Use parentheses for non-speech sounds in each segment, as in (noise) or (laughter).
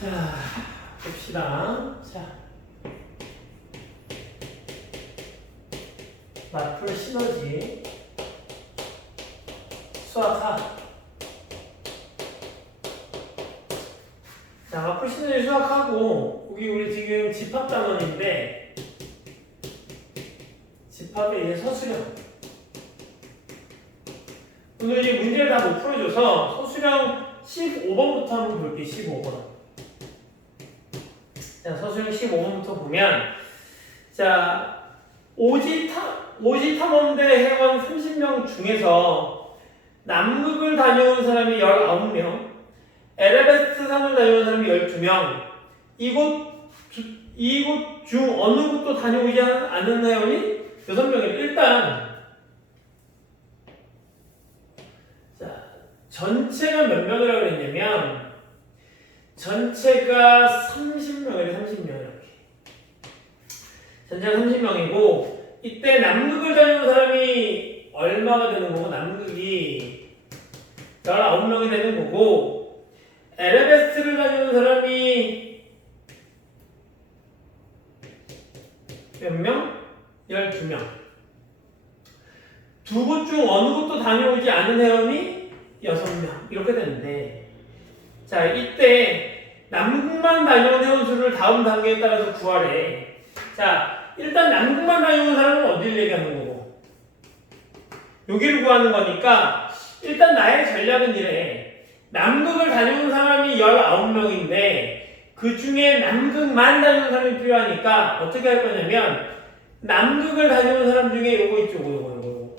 자, 봅시다. 자. 마플 시너지. 수학하. 자, 마플 시너지 수학하고, 여기 우리 지금 집합 단원인데, 집합에 의해 서술형. 오늘 이 문제를 다 못 풀어줘서 서술형 15번부터 한번 볼게요. 15번. 자, 서술형 15번부터 보면 자, 오지 타 오지 탐험대 회원 30명 중에서 남극을 다녀온 사람이 19명, 에레베스트 산을 다녀온 사람이 12명, 이곳 주- 이곳 중 어느 곳도 다녀오지 않- 않은 회원이 6명이에요. 일단 자, 전체가 몇 명이라고 그랬냐면 전체가 30명이래 30명 이렇게. 전체가 30명이고 이때 남극을 다니는 사람이 얼마가 되는 거고 남극이 19명이 되는 거고 에레베스를 다니는 사람이 몇 명? 12명. 두 곳 중 어느 곳도 다녀오지 않은 회원이 6명. 이렇게 되는데 자 이때 남극만 다녀온 회원 수를 다음 단계에 따라서 구하래. 자 일단 남극만 다녀온 사람은 어디를 얘기하는 거고? 여기를 구하는 거니까 일단 나의 전략은 이래. 남극을 다녀온 사람이 19명인데 그 중에 남극만 다녀온 사람이 필요하니까 어떻게 할 거냐면 남극을 다녀온 사람 중에 요거 있죠 요거 요거 요거.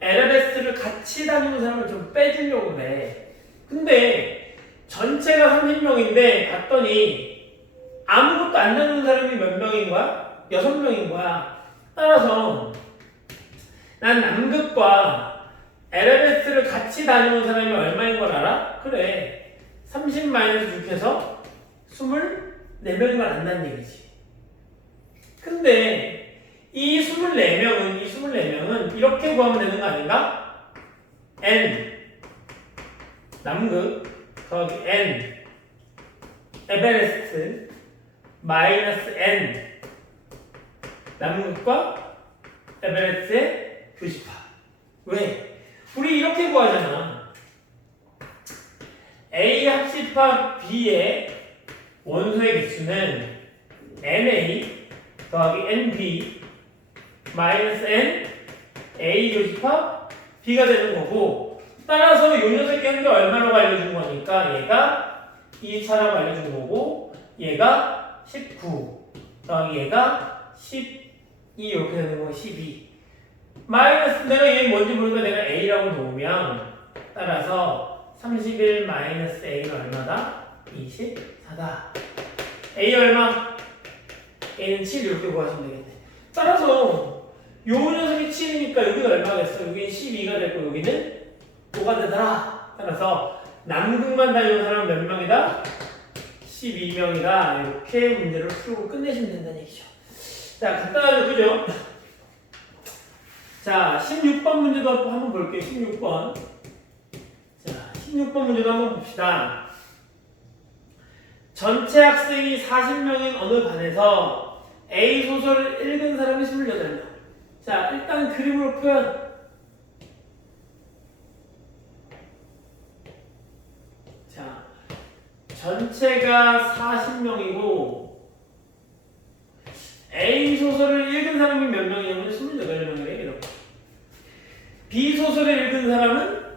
에레베스를 같이 다니는 사람을 좀 빼주려고 그래. 근데 전체가 30명인데 봤더니 아무것도 안 다니는 사람이 몇 명인 거야? 6명인 거야 따라서 난 남극과 에레베스를 같이 다니는 사람이 얼마인 걸 알아? 그래 30 마이너스 6해서 24명인 걸 안다는 얘기지 근데 이 24명은 이 24명은 이렇게 구하면 되는 거 아닌가? n 남극 더하기 n 에베레스트 마이너스 n. 남극과 에베레스트의 교집합. 왜? 우리 이렇게 구하잖아. A 합집합 B의 원소의 개수는 NA 더하기 NB 마이너스 N A 교집합 B가 되는 거고 따라서 요 녀석이 현재 얼마라고 알려준 거니까 얘가 2차라고 알려준 거고 얘가 19 더하기 얘가 12 이렇게 되는 거 12 마이너스 내가 얘 뭔지 모르니까 내가 A라고 놓으면 따라서 31 마이너스 A는 얼마다? 24다 A 얼마? A는 7 이렇게 구하시면 되겠네 따라서 요 녀석이 7이니까 여기는 얼마겠어? 여기는 12가 되고 여기는 5가 되더라. 따라서 남극만 다니는 사람은 몇 명이다? 12명이다. 이렇게 문제를 풀고 끝내시면 된다는 얘기죠. 자 간단하죠. 그죠? 자 16번 문제도 한번 볼게요. 16번. 자 16번 문제도 한번 봅시다. 전체 학생이 40명인 어느 반에서 A 소설을 읽은 사람이 28명. 자 일단 그림으로 표현 자 전체가 40명이고 A 소설을 읽은 사람이 몇 명이냐면 28명이래 이렇게. B 소설을 읽은 사람은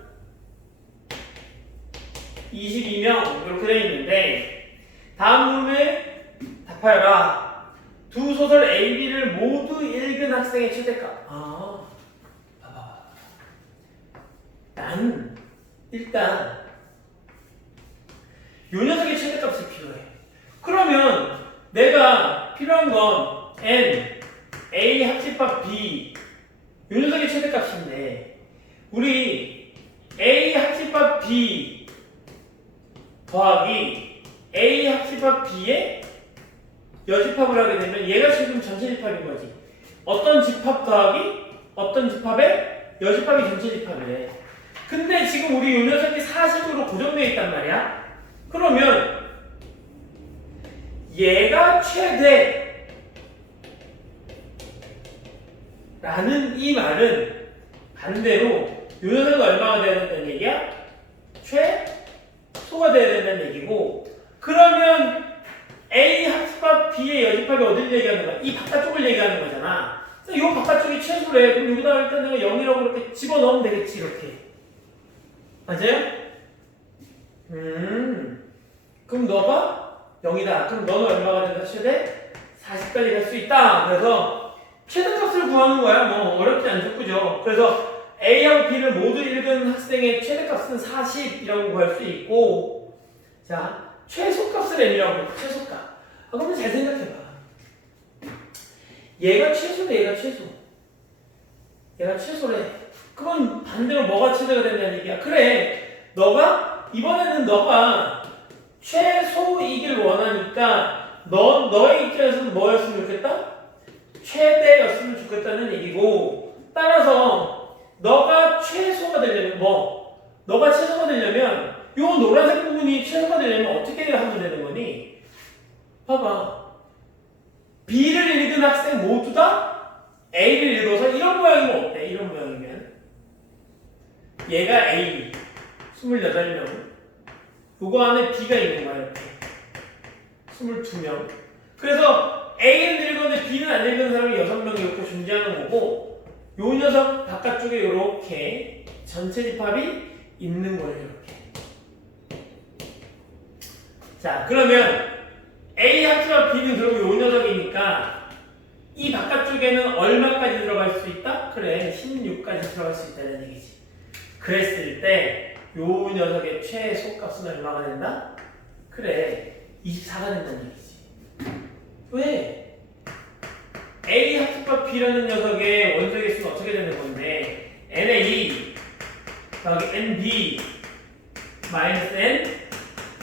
22명 이렇게 되어 있는데 다음 문에 답하여라. 두 소설 A, B를 모두 읽은 학생의 최대값 아 봐봐. 난 일단 요 녀석의 최대값이 필요해 그러면 내가 필요한 건 N, A 합집합 B 요 녀석의 최대값인데 우리 A 합집합 B 더하기 A 합집합 B의 여집합을 하게 되면 얘가 지금 전체 집합인 거지. 어떤 집합 더하기 어떤 집합의 여집합이 전체 집합이래. 근데 지금 우리 요 녀석이 40으로 고정되어 있단 말이야. 그러면 얘가 최대 라는 이 말은 반대로 요 녀석이 얼마가 돼야 된다는 얘기야? 최소가 돼야 된다는 얘기고 그러면 A 합집합 B의 여집합이 어딜 얘기하는 거야? 이 바깥쪽을 얘기하는 거잖아. 이 바깥쪽이 최소래. 그럼 여기다가 일단 내가 0이라고 이렇게 집어넣으면 되겠지 이렇게. 맞아요? 음. 그럼 너가 0이다. 그럼 너는 얼마가 된다? 최대 40까지 갈 수 있다. 그래서 최대값을 구하는 거야. 뭐 어렵지 않죠. 그죠? 그래서 A하고 B를 모두 읽은 학생의 최대값은 40이라고 구할 수 있고 자 최소값을 M이라고 해. 최소값. 아, 그러면 잘 생각해봐. 얘가 최소래, 얘가 최소. 얘가 최소래. 그건 반대로 뭐가 최대가 된다는 얘기야. 그래. 너가 이번에는 너가 최소이길 원하니까 너 너의 입장에서는 뭐였으면 좋겠다? 최대였으면 좋겠다는 얘기고 따라서 너가 최소가 되려면 뭐 너가 최소가 되려면 요 노란색 부분이 최소가 되려면 어떻게 하면 되는 거니? 봐봐. B를 읽은 학생 모두 다 A를 읽어서 이런 모양이면 어때? 이런 모양이면 얘가 A 28명 요거 안에 B가 있는 거야 이렇게 22명. 그래서 A는 읽었는데 B는 안 읽은 사람이 6명이 이렇게 존재하는 거고 요 녀석 바깥쪽에 이렇게 전체 집합이 있는 거예요 이렇게. 자 그러면 A 합치와 B는 결국 요 녀석이니까 이 바깥쪽에는 얼마까지 들어갈 수 있다? 그래 16까지 들어갈 수 있다는 얘기지. 그랬을 때 요 녀석의 최소값은 얼마가 된다? 그래 24가 된다는 얘기지 왜? A 합집합 B라는 녀석의 원소의 수는 어떻게 되는 건데 NA 더하기 NB 마이너스 N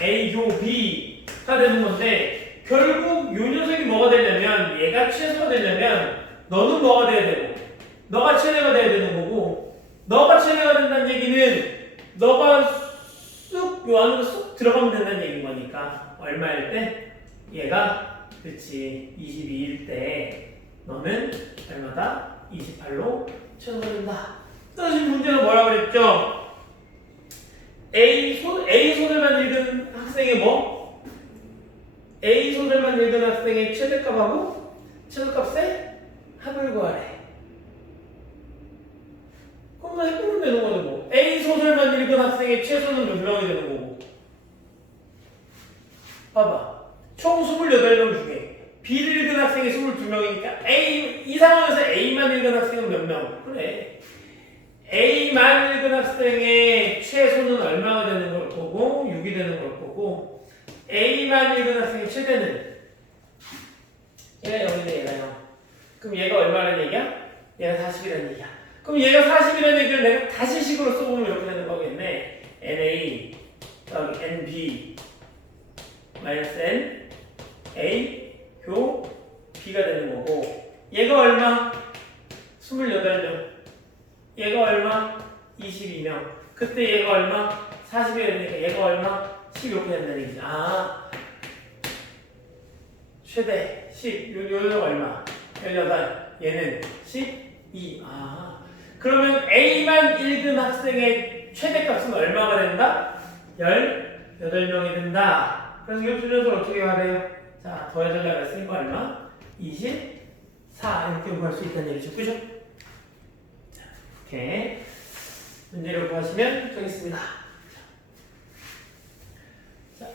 A 요 B가 되는 건데 결국 요 녀석이 뭐가 되려면 얘가 최소가 되려면 너는 뭐가 돼야 되고 너가 최대가 돼야 되는 거고 너가 최대가 된다는 얘기는 너가 쑥 요 안으로 쑥 들어가면 된다는 얘기인 거니까 얼마일 때 얘가 그렇지 22일 때 너는 얼마다 28로 최소가 된다. 그래서 지금 문제는 뭐라 그랬죠? A 손 A 손을만 읽은 학생의 뭐? A 소설만 읽은 학생의 최대값하고 최소값의 합을 구하래. 뭐 해보면 되는 거죠 뭐. A 소설만 읽은 학생의 최소는 몇 명이 되는 거고. 봐봐. 총 28명 중에 B를 읽은 학생이 22명이니까 A 이 상황에서 A만 읽은 학생은 몇 명? 그래. A만 읽은 학생의 최소는 얼마가 되는 걸 거고 6이 되는 걸 거고 A만 읽은 학생의 최대는 얘가 0인데 얘가 0 그럼 얘가 얼마라는 얘기야? 얘가 40이라는 얘기야 그럼 얘가 40이라는 얘기를 내가 다시 식으로 써보면 이렇게 되는 거겠네 NA 더하기 NB 마이너스 N A 교 B가 되는 거고 얘가 얼마? 28명 얘가 얼마? 22명 그때 얘가 얼마? 40이 되니까 얘가 얼마? 10 이렇게 된다는 얘기지 아 최대 10 요, 요, 요 얼마? 18 얘는 12 아 그러면 A만 읽은 학생의 최대값은 얼마가 된다? 18명이 된다 그래서 이 줄여서 어떻게 하래요? 자 더해달라고 했으니까 얼마? 24 이렇게 구할 수 있다는 얘기죠 그죠? 자, 이렇게 문제를 구하시면 되겠습니다 자,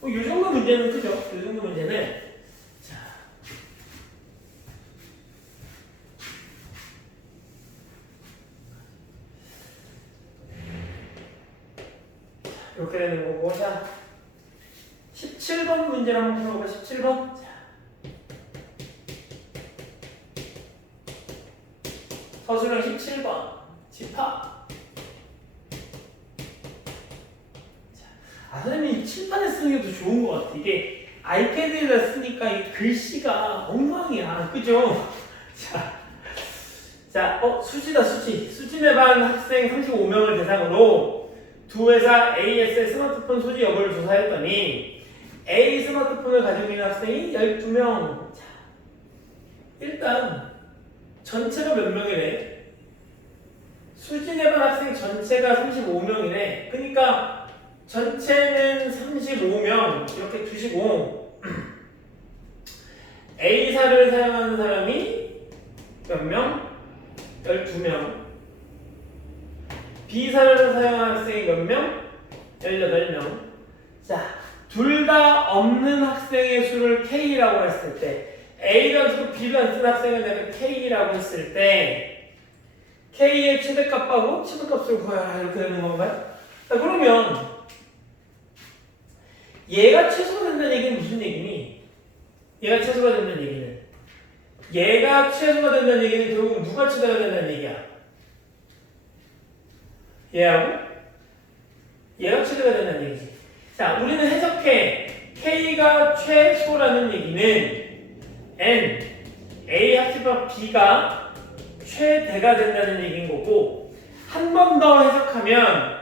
어, 이 정도 문제는 크죠? 이 정도 문제는 자, 이렇게 되는 거고 자 17번 문제를 한번 풀어볼까? 17번? 자. 서술형 17번. 집합. 아 선생님 이 칠판에 쓰는 게 더 좋은 것 같아. 이게 아이패드에다 쓰니까 이 글씨가 엉망이야. 그죠? 자, 자, 어 수지다 수지. 수지네 반 학생 35명을 대상으로 두 회사 AS의 스마트폰 소지 여부를 조사했더니 A 스마트폰을 가지고 있는 학생이 12명. 자, 일단 전체가 몇 명이래? 수진해반 학생 전체가 35명이래. 그러니까 전체는 35명 이렇게 두시고 (clears throat) A사를 사용하는 사람이 몇 명? 12명. B사를 사용하는 학생이 몇 명? 18명. 자, 둘 다 없는 학생의 수를 K라고 했을 때 쓰고 B가 안 쓰는 학생을 내가 K라고 했을 때 K의 최대값하고 최대값을 구하라 이렇게 되는 건가요? 자, 그러면 얘가 최소가 된다는 얘기는 무슨 얘기니? 얘가 최소가 된다는 얘기는 얘가 최소가 된다는 얘기는 결국 누가 최대가 된다는 얘기야? 얘하고 얘가 최대가 된다는 얘기지. 자, 우리는 해석해. K가 최소라는 얘기는 N, A 합집합 B가 최대가 된다는 얘기인 거고 한 번 더 해석하면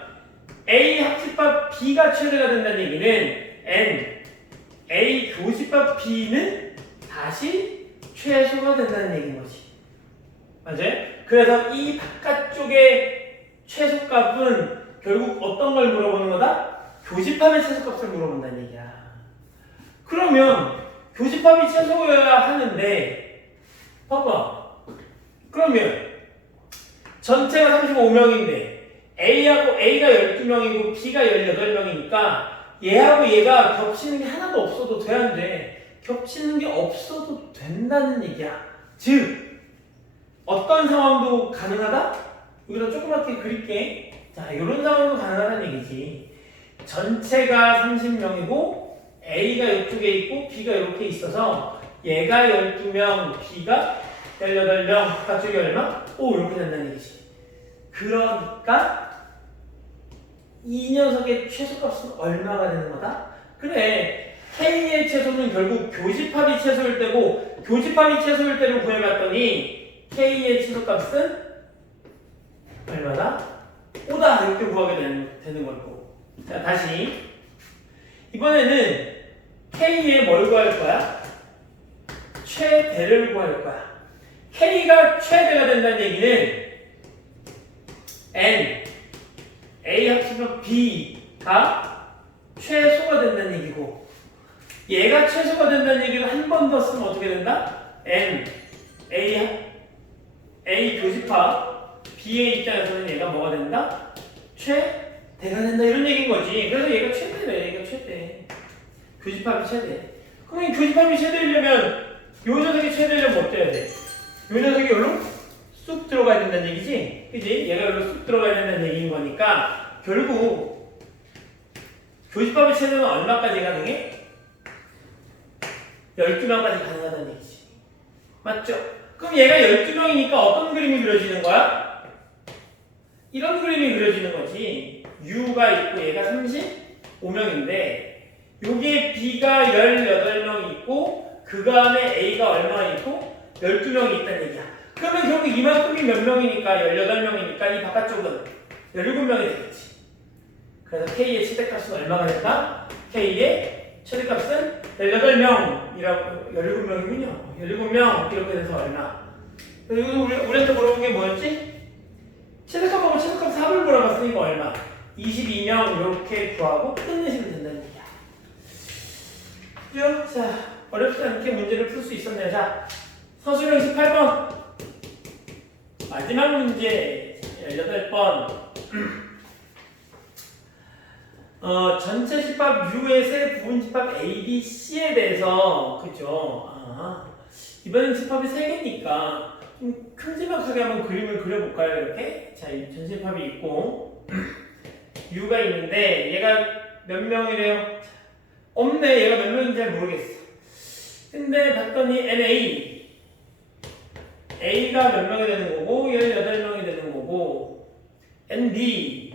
A 합집합 B가 최대가 된다는 얘기는 N, A 교집합 B는 다시 최소가 된다는 얘기인 거지. 맞아요? 그래서 이 바깥쪽의 최소값은 결국 어떤 걸 물어보는 거다? 교집합의 최소값을 물어본다는 얘기야. 그러면 교집합이 최소여야 하는데 봐봐. 그러면 전체가 35명인데 A하고 A가 12명이고 B가 18명이니까 얘하고 얘가 겹치는 게 하나도 없어도 돼안 돼? 겹치는 게 없어도 된다는 얘기야. 즉 어떤 상황도 가능하다? 여기다 조그맣게 그릴게. 자, 이런 상황도 가능하다는 얘기지. 전체가 30명이고 A가 이쪽에 있고 B가 이렇게 있어서 얘가 12명, B가 18명, 바깥쪽이 얼마? 오, 이렇게 된다는 얘기지. 그러니까 이 녀석의 최소값은 얼마가 되는 거다? 그래. K의 최소는 결국 교집합이 최소일 때고 교집합이 최소일 때를 구해봤더니 K의 최소값은 얼마다? 오다 이렇게 구하게 되는, 되는 거고 자 다시 이번에는 K의 뭘 구할 거야? 최대를 구할 거야 K가 최대가 된다는 얘기는 N A 합치면 B가 최소가 된다는 얘기고 얘가 최소가 된다는 얘기를 한 번 더 쓰면 어떻게 된다? N A 합- A 교집합 B의 입장에서는 얘가 뭐가 된다? 최대가 된다 이런 얘기인 거지. 그래서 얘가 최대래. 얘가 최대. 교집합이 최대. 그럼 이 교집합이 최대이려면 요 녀석이 최대려면 어때야 돼? 요 녀석이 여기로 쑥 들어가야 된다는 얘기지? 그지? 얘가 여기로 쑥 들어가야 된다는 얘기인 거니까 결국 교집합의 최대는 얼마까지 가능해? 12명까지 가능하다는 얘기지. 맞죠? 그럼 얘가 12명이니까 어떤 그림이 그려지는 거야? 이런 그림이 그려지는 거지. U가 있고 얘가 35명인데 여기에 B가 18명 있고 그 다음에 A가 얼마 있고 12명이 있다는 얘기야. 그러면 결국 이만큼이 몇 명이니까 18명이니까 이 바깥쪽은 17명이 되겠지. 그래서 K의 최대값은 얼마가 될까? K의 최대값은 18명이라고 17명이군요. 17명 이렇게 돼서 얼마? 그리고 우리, 우리한테 물어본 게 뭐였지? 최대값하고 최대값 4을 물어봤으니까 얼마? 22명 이렇게 구하고 끝내시면 된다는 얘기야. 그죠? 자, 어렵지 않게 문제를 풀 수 있었네요. 자, 서술형 18번. 마지막 문제 18번. (clears throat) 어, 전체 집합 U의 세 부분 집합 A, B, C에 대해서 그죠? 아, 이번엔 집합이 세 개니까 좀 큼지막하게 한번 그림을 그려볼까요? 이렇게 자, 이 전체 집합이 있고 (clears throat) U가 있는데 얘가 몇 명이래요? 없네. 얘가 몇 명인지 잘 모르겠어. 근데 봤더니 NA A가 몇 명이 되는 거고 18명이 되는 거고 NB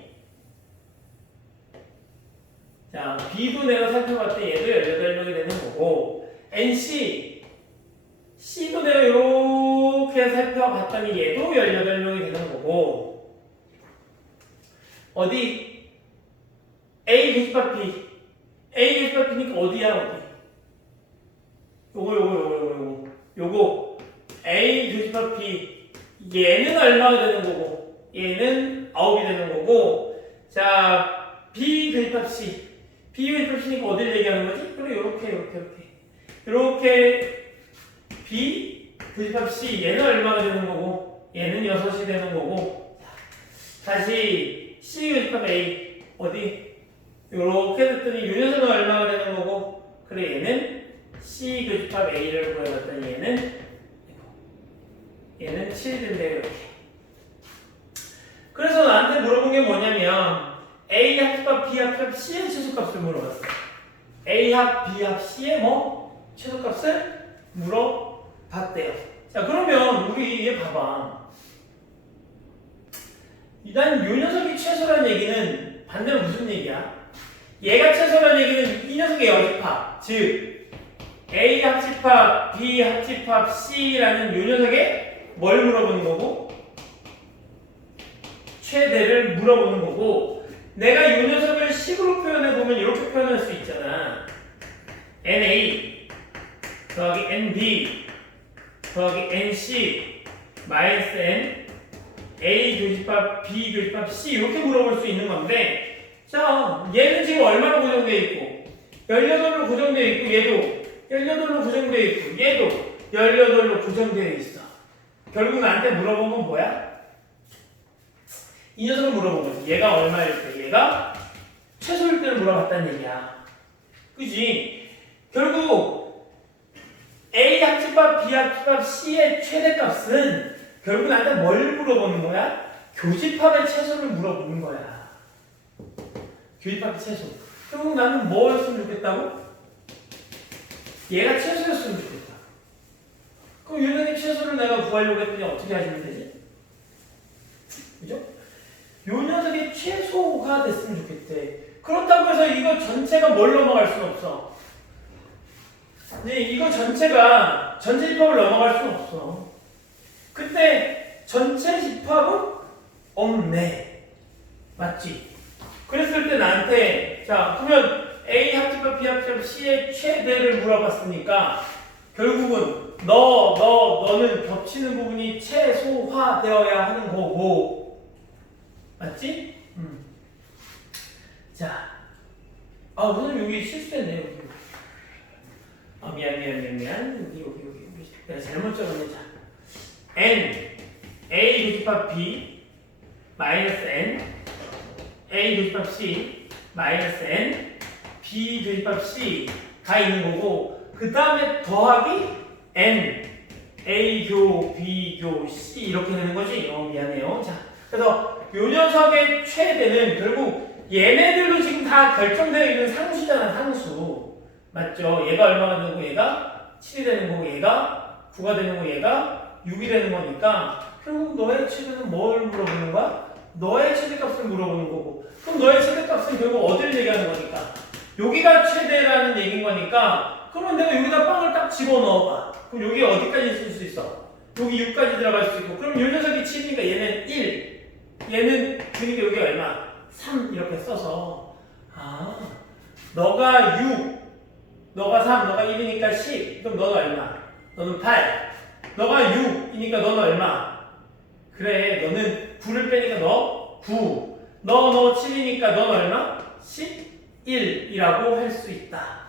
자, B도 내가 살펴봤더니 얘도 18명이 되는 거고 NC C도 내가 이렇게 살펴봤더니 얘도 18명이 되는 거고. 어디? A 교집합 B A 교집합 B니까 어디야 어디? 요거 요거 요거 요거 요거. 요거. A 교집합 B 얘는 얼마가 되는 거고? 얘는 아홉이 되는 거고. 자 B 교집합 C. B 교집합 C니까 어디를 얘기하는 거지? 그래 요렇게 요렇게 요렇게. 요렇게 B 교집합 C 얘는 얼마가 되는 거고? 얘는 6이 되는 거고. 다시 C 교집합 A 어디? 요렇게 됐더니 요 녀석은 얼마가 되는 거고? 그래 얘는 C 교집합 A를 구해봤더니 얘는 얘는 7이 된대 이렇게. 그래서 나한테 물어본 게 뭐냐면 A 합집합 B 합집합 C의 최소값을 물어봤어. A 합 B 합 C의 뭐? 최소값을 물어 봤대요. 자 그러면 우리 얘 봐봐. 일단 요 녀석이 최소란 얘기는 반대로 무슨 얘기야? 얘가 최소란 얘기는 이 녀석의 여집합 즉 A 합집합, B 합집합, C라는 요 녀석의 뭘 물어보는 거고? 최대를 물어보는 거고. 내가 요 녀석을 식으로 표현해 보면 이렇게 표현할 수 있잖아. NA 더하기 NB 더하기 NC 마이너스 N A 교집합, B 교집합, C 이렇게 물어볼 수 있는 건데 자 얘는 지금 얼마로 고정되어 있고? 18로 고정되어 있고 얘도? 18로 고정되어 있고 얘도? 18로 고정되어 있어. 결국 나한테 물어본 건 뭐야? 이 녀석을 물어본 거지. 얘가 얼마일 때? 얘가 최소일 때를 물어봤다는 얘기야. 그지? 결국 A 합집합, B 합집합, C의 최대값은 결국 나한테 뭘 물어보는 거야? 교집합의 최소를 물어보는 거야. 교집합의 최소. 결국 나는 뭐였으면 좋겠다고? 얘가 최소였으면 좋겠다. 그럼 유명의 최소를 내가 구하려고 했더니 어떻게 하시면 되지? 그죠? 요 녀석이 최소가 됐으면 좋겠대. 그렇다고 해서 이거 전체가 뭘 넘어갈 수는 없어. 이제 이거 전체가 전체 집합을 넘어갈 수는 없어. 그때 전체 집합은 없네. 맞지? 그랬을 때 나한테 자 그러면 A 합집합 B 합집합 C의 최대를 물어봤으니까 결국은 너, 너, 너는 겹치는 부분이 최소화되어야 하는 거고 맞지? 음. 자, 아 선생님 여기 실수했네 여기. 아 미안 미안 미안 미안. 여기 여기 여기 내가 잘못 적었네. 자. n. A 교집합 b 마이너스 n. A 교집합 c 마이너스 n. B 교집합 c가 있는 거고 그 다음에 더하기 n. A 교 b 교 c 이렇게 되는 거지. 어 미안해요. 자 그래서 요 녀석의 최대는 결국 얘네들도 지금 다 결정되어 있는 상수잖아 상수 맞죠? 얘가 얼마가 되고 얘가 7이 되는 거고 얘가 9가 되는 거고 얘가 6이 되는 거니까 결국 너의 최대는 뭘 물어보는 거야? 너의 최대값을 물어보는 거고 그럼 너의 최대값은 결국 어디를 얘기하는 거니까 여기가 최대라는 얘기인 거니까 그러면 내가 여기다 빵을 딱 집어넣어봐 그럼 여기 어디까지 쓸수 있어? 여기 6까지 들어갈 수 있고 그럼 요 녀석이 7이니까 얘는 1 얘는 9니까 여기 얼마? 3 이렇게 써서 아 너가 6 너가 3 너가 1이니까 10 그럼 너는 얼마? 너는 8 너가 6이니까 너는 얼마? 그래, 너는 9를 빼니까 너 9. 너, 너 7이니까 너는 얼마? 11이라고 할 수 있다.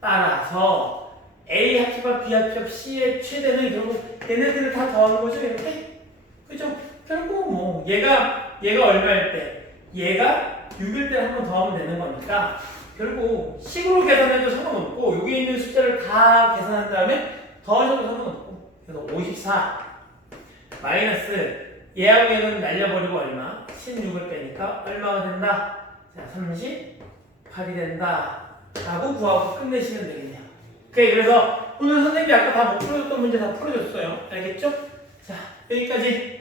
따라서 A 합집합 B 합집합 C의 최대는 결국 얘네들을 다 더하는 거죠, 이렇게? 그죠? 결국 뭐 얘가 얘가 얼마일 때 얘가 6일 때 한 번 더하면 되는 거니까 결국 식으로 계산해도 상관없고 여기 있는 숫자를 다 계산한 다음에 더하셔도 상관없고 그래서 54 마이너스 얘하고 얘는 날려버리고 얼마? 16을 빼니까 얼마가 된다? 자 38이 된다 라고 구하고 끝내시면 되겠네요 오케이 그래서 오늘 선생님이 아까 다 못 풀어줬던 문제 다 풀어줬어요 알겠죠? 자 여기까지